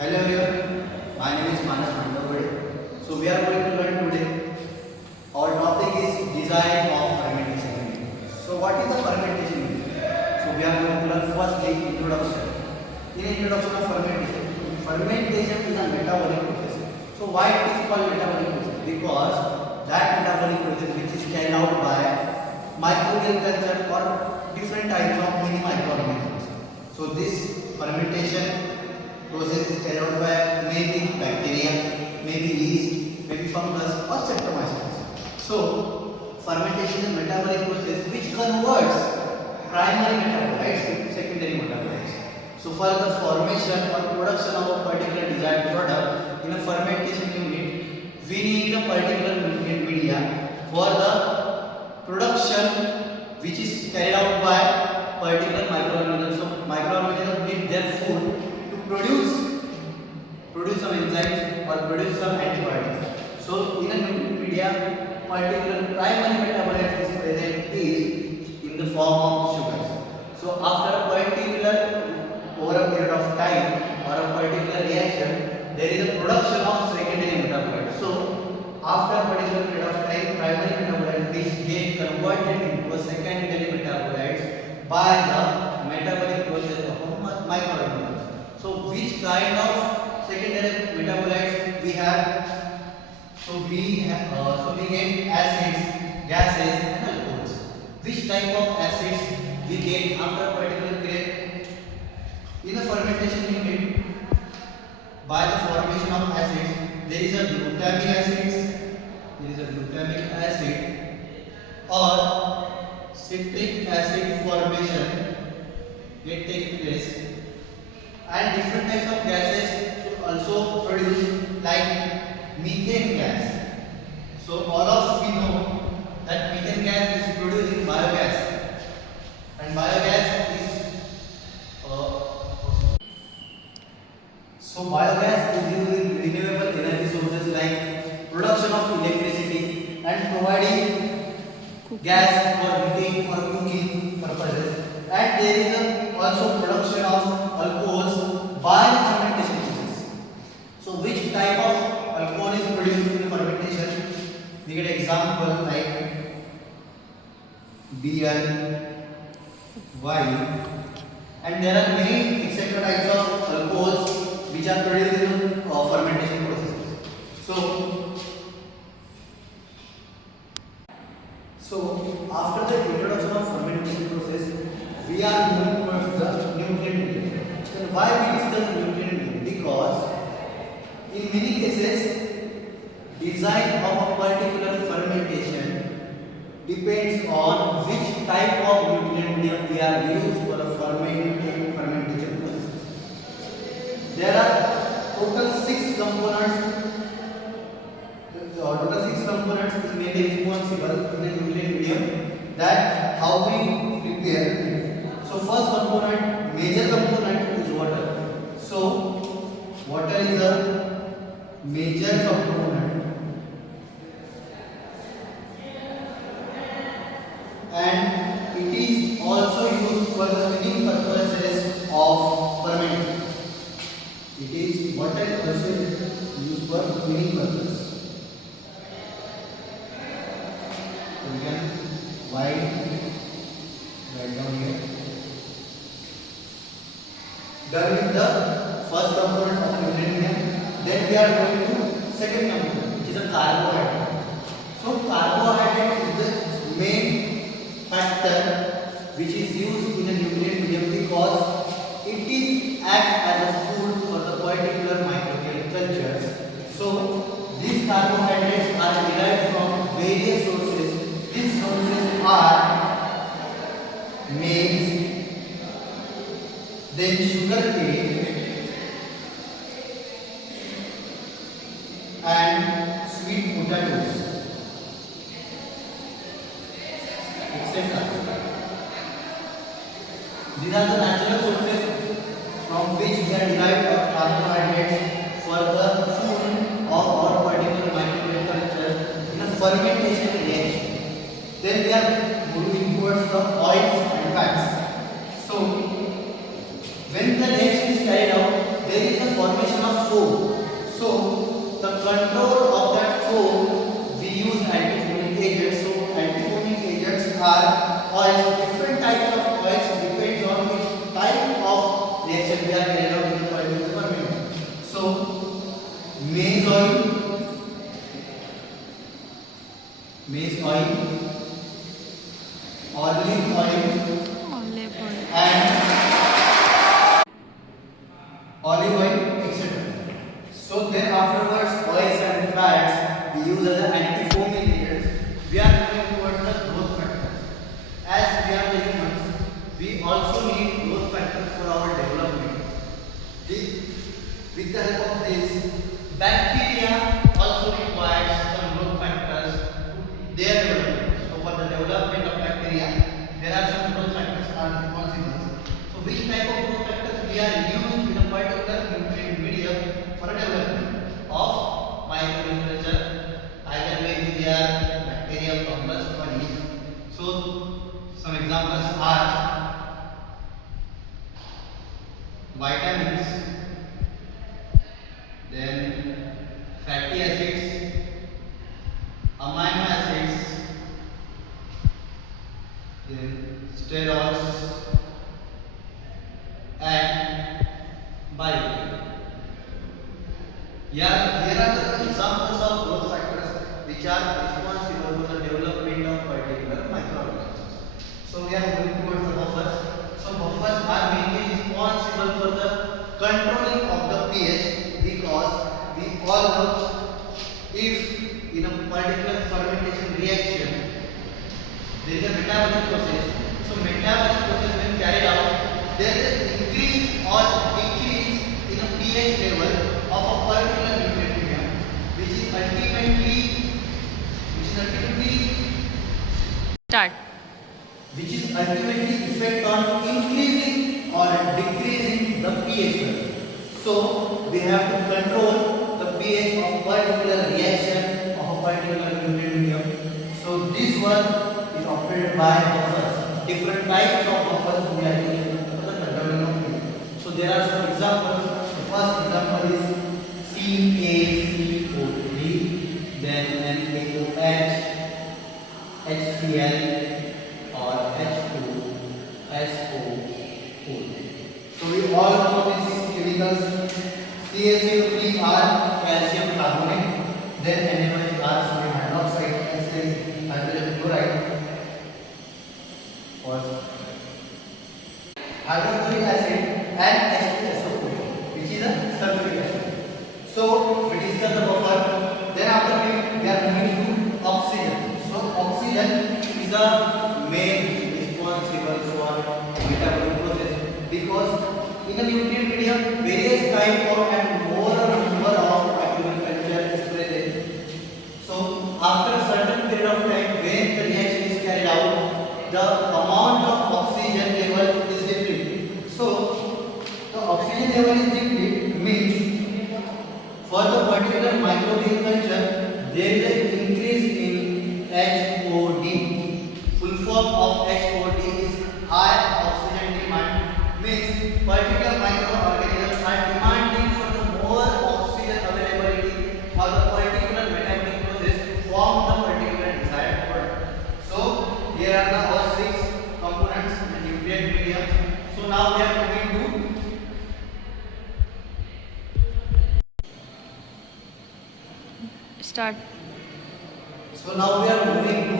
Hello everyone, my name is Mandaogade. So we are going to learn today. Our topic is design of fermentation unit. So what is the fermentation unit? So we are going to learn firstly introduction. In introduction of fermentation, fermentation is a metabolic process. So why it is called metabolic process? Because that metabolic process which is carried out by microbial culture or different types of mini microorganisms. So this fermentation process is carried out by maybe bacteria, maybe yeast, maybe fungus or Saccharomyces. So fermentation is a metabolic process which converts primary metabolites to secondary metabolites. So for the formation or production of a particular desired product in a fermentation unit, we need a particular nutrient media for the production which is carried out by particular microorganisms. So microorganisms need their food to produce some enzymes or produce some antibiotics. So in a nutrient media, particular primary metabolite is present is in the form of sugars. So after a particular over a period of time or a particular reaction, there is a production of secondary metabolites. So after a particular period of time, primary metabolites which get converted into a secondary metabolites by the metabolic process of microorganisms. So which kind of secondary metabolites we have? So we get acids, gases and alcohols. Which type of acids we get after a particular period? In a fermentation unit, by the formation of acids, there is a glutamic acid or citric acid formation get take place, and different types of gases also produce like methane gas. So all of we know that methane gas is produced in biogas, and biogas is biogas is used in renewable energy sources like production of electricity and providing gas for heating or cooking purposes. And there is also production of alcohols by the fermentation process. So which type of alcohol is produced in the fermentation? We get example like beer, wine, and there are many etc. types of alcohols which are produced in fermentation processes. So after the introduction of fermentation process, we are moving towards the nutrient medium. Then why we discuss nutrient medium? Because in many cases, design of a particular fermentation depends on which type of nutrient medium we are used for a fermentation process. There are total 6 components. Total 6 components is mainly responsible in the nutrient medium that how we prepare. So first component, major component is water. So water is a major component, and it is also used for the cleaning purposes of fermentation. It is water is also used for cleaning purpose. So we can write down here. Done with the first component of the nutrient medium. Then we are going to second component, which is a carbohydrate. So carbohydrate is the main factor which is used in a nutrient medium because it is act as a food for the particular microbial cultures. So these carbohydrates are derived from various sources. These sources are maize, then sugarcane and sweet potatoes, etc. These are the natural sources from which we are derived carbohydrates for the food of our particular microbial culture in a fermentation reaction. Then we are moving towards the oils and fats. So when the reaction is carried out, there is a formation of foam. So the control of that foam, we use anti-foaming agents. So anti-foaming agents are oils. Different types of oils depends on which type of reaction we are carrying out in the particular ferment. So maize oil, olive oil, and olive oil, etc. So then afterwards, oils and fats we use as an anti-foaming agents. We are moving towards the growth factors. As we are the humans, we also need growth factors for our development. With the help of this, bacteria also requires some growth factors to their development. So for the development of bacteria, there are some growth factors are responsible. So which type of growth factors we are used in a particular nutrient medium for a development of microculture? Either maybe they are bacteria, fungus, or yeast. So some examples are vitamins, then fatty acids, amino acids, then sterols, and biotin. Yeah, here are the examples of growth factors which are responsible for the development of particular microorganisms. So we are moving towards the buffers. So buffers are mainly responsible for the controlling of the pH, because we all know if in a particular fermentation reaction there is a metabolic process. So metabolic process when carried out, there is an increase or decrease in the pH level of a particular nutrient medium, which is ultimately Start. which is ultimately effect on increasing or decreasing the pH level. So we have to control the pH of particular reaction of a particular nutrient medium. So this one is operated by buffers. Different types of buffers we are using for the controlling of pH. So there are some examples. The first example is CaCO3, then NaOH, HCl, or H2SO4. So we all know these chemicals. CaCO3 are calcium carbonate, then NaOH are sodium hydroxide, HCl is hydrogen chloride, or hydrochloric acid, and H2SO4, which is a sulfuric acid. So we discuss the buffer. Then after we are moving to oxygen. So oxygen is the main responsible for metabolic process, because in a nutrient medium various type of and more number of microculture is present. So after a certain period of time, when the reaction is carried out, the amount of oxygen level is depleted. So the oxygen level is depleted means for the particular microbial culture there is an increase in HOD. Full form of HOD is high oxygen demand, means particular microorganisms are demanding for the more oxygen availability for the particular metabolic process to form the particular desired product. So here are the all six components in the nutrient medium. So now we are moving to Start. So now we are moving to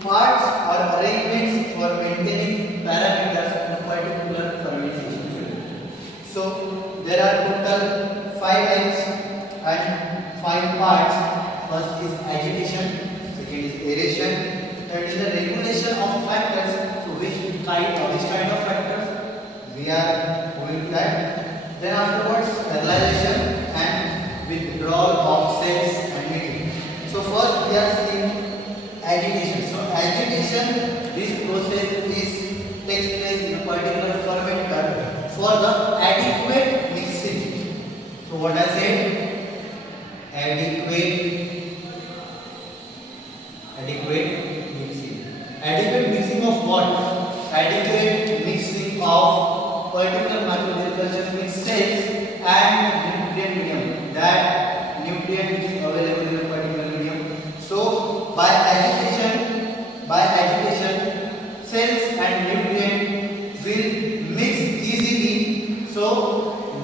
parts or arrangements for maintaining parameters in a particular fermentation. So there are total 5 types and 5 parts. First is agitation, second is aeration, third is the regulation of factors. So which kind of factors we are going to that. Then afterwards sterilization and withdrawal of cells and medium. So first we are seeing agitation. So agitation, this process takes place in a particular fermenter for the adequate mixing. So what I said, adequate mixing. Adequate mixing of what? Adequate mixing of particular microbial culture with cells and So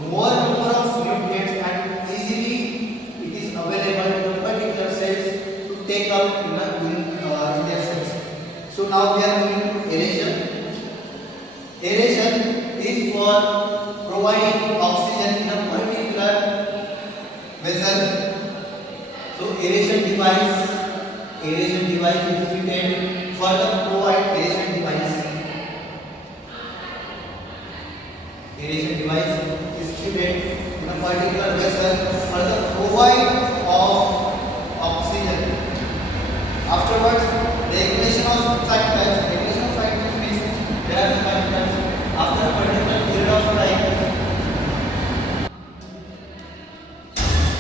more number of nutrients and easily it is available to particular cells to take up in their cells. So now we are moving to aeration. Aeration is for providing oxygen in a particular vessel. So aeration device is fitted for the provide aeration device. Aeration device is fitted in a particular vessel for the provide of oxygen. Afterwards, regulation of factors. Regulation of factors means there are factors after a particular period of time.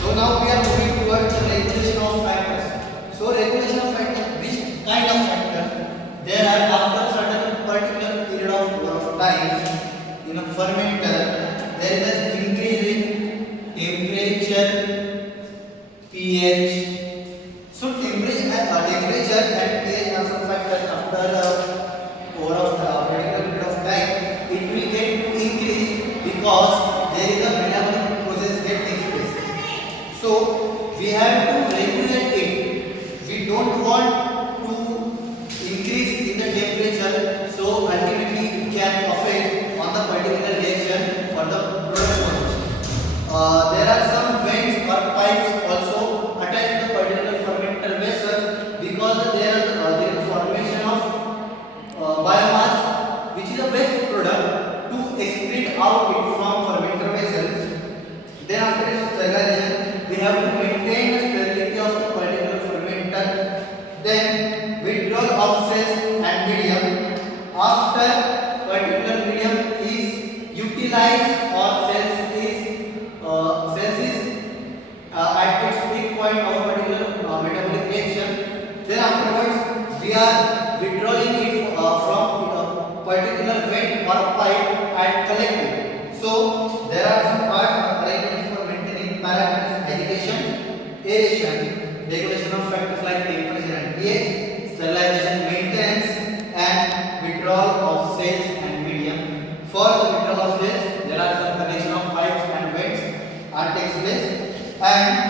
So now we are moving towards the regulation of factors. So regulation of factors, which kind of factors? There are after certain particular period of time in a fermenter, there is an increase in temperature, pH. So temperature and pH are some factors after over of particular period of time. It will get increased because there is a metabolic process that takes place. So we have to regulate it. We don't want to increase in the temperature, so ultimately it can affect on the particular reaction or the product formation. There are some vents or pipes also attached to the particular fermenter vessel because there is formation of biomass, which is a waste product to excrete out it from fermenter vessels. Then after sterilization, we have to maintain the sterility of the particular fermenter. Then withdrawal of cells and medium. After particular medium is utilized or cells is at its peak point of particular metabolic reaction, then afterwards we are withdrawing it from particular vent or pipe and collecting. So there are some parts arrangement for maintaining parameters: agitation, aeration, regulation of factors like temperature and pH, sterilization, maintenance, and withdrawal of cells and medium. For the withdrawal of cells, there are some connection of pipes and vents are takes place, and